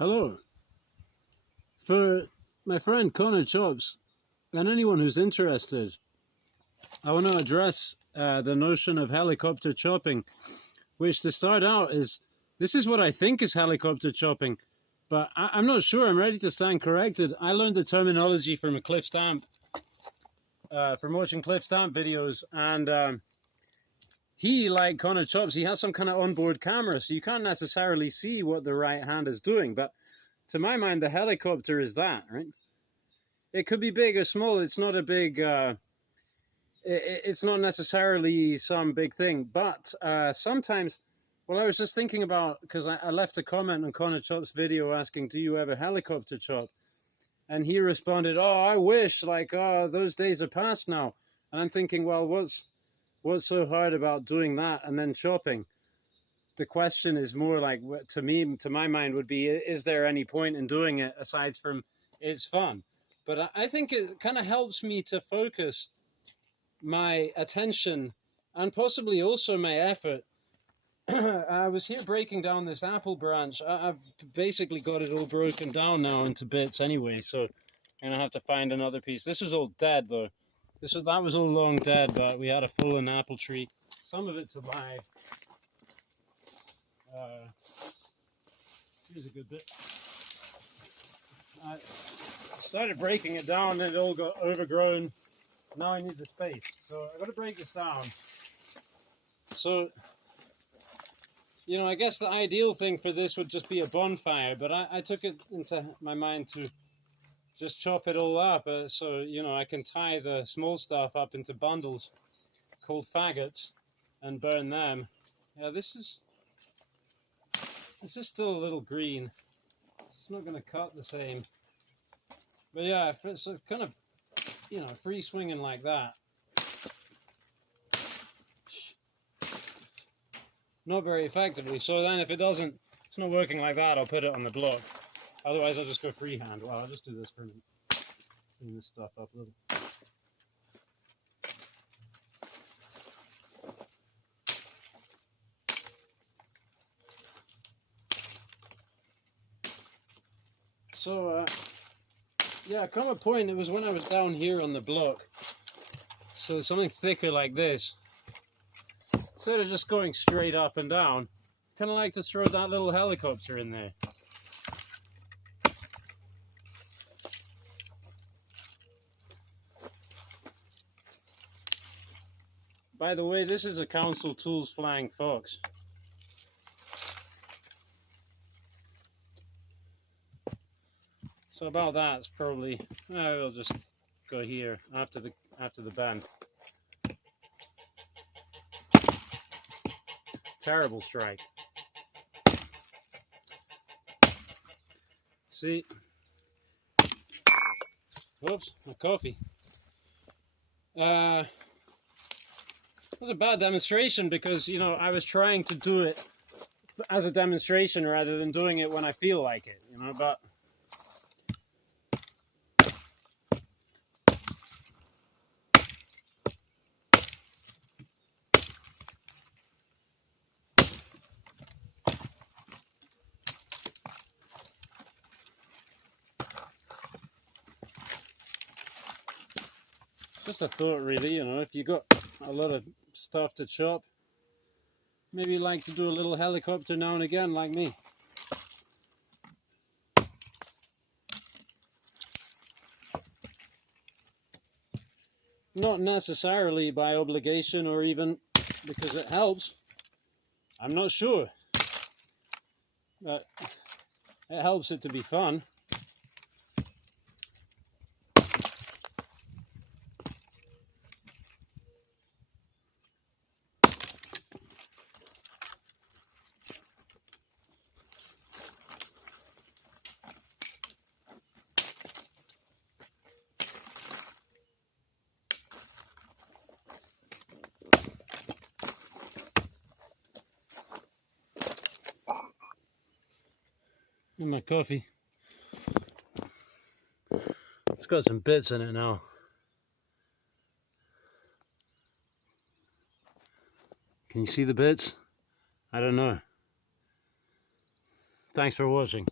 Hello. For my friend Connor Chops and anyone who's interested, I want to address the notion of helicopter chopping, which to start out this is what I think is helicopter chopping, but I'm not sure. I'm ready to stand corrected. I learned the terminology from a Cliff Stamp, from watching Cliff Stamp videos, and he, like Connor Chops, he has some kind of onboard camera, so you can't necessarily see what the right hand is doing, but to my mind, the helicopter is that, right? It could be big or small. It's not a big, it's not necessarily some big thing, but sometimes, well, I was just thinking about, because I left a comment on Connor Chop's video asking, do you ever helicopter chop? And he responded, oh, I wish, like, oh, those days are past now. And I'm thinking, well, what's so hard about doing that and then chopping? The question is more like, to me, to my mind, would be, is there any point in doing it aside from it's fun? But I think it kind of helps me to focus my attention and possibly also my effort. I was here breaking down this apple branch. I've basically got it all broken down now into bits anyway, so I'm gonna have to find another piece. This is all dead though. That was all long dead, but we had a fallen apple tree. Some of it's alive. Here's a good bit. I started breaking it down and it all got overgrown. Now I need the space, so I've got to break this down. So, you know, I guess the ideal thing for this would just be a bonfire, but I took it into my mind to just chop it all up, so, you know, I can tie the small stuff up into bundles called faggots and burn them. Yeah, this is still a little green. It's not going to cut the same. But yeah, if it's kind of, you know, free swinging like that, not very effectively. So then if it's not working like that, I'll put it on the block. Otherwise I'll just go freehand. Well, I'll just do this for a minute. Clean this stuff up a little. So, yeah, come a point, it was when I was down here on the block. So something thicker like this. Instead of just going straight up and down, kind of like to throw that little helicopter in there. By the way, this is a Council Tools Flying Fox. So about that, it's probably, we'll just go here after the bend. Terrible strike. See? Whoops, my coffee. It was a bad demonstration because, you know, I was trying to do it as a demonstration rather than doing it when I feel like it, you know, but just a thought really, you know, if you got a lot of stuff to chop, maybe you like to do a little helicopter now and again like me. Not necessarily by obligation or even because it helps. I'm not sure. But it helps it to be fun. And my coffee. It's got some bits in it now. Can you see the bits? I don't know. Thanks for watching.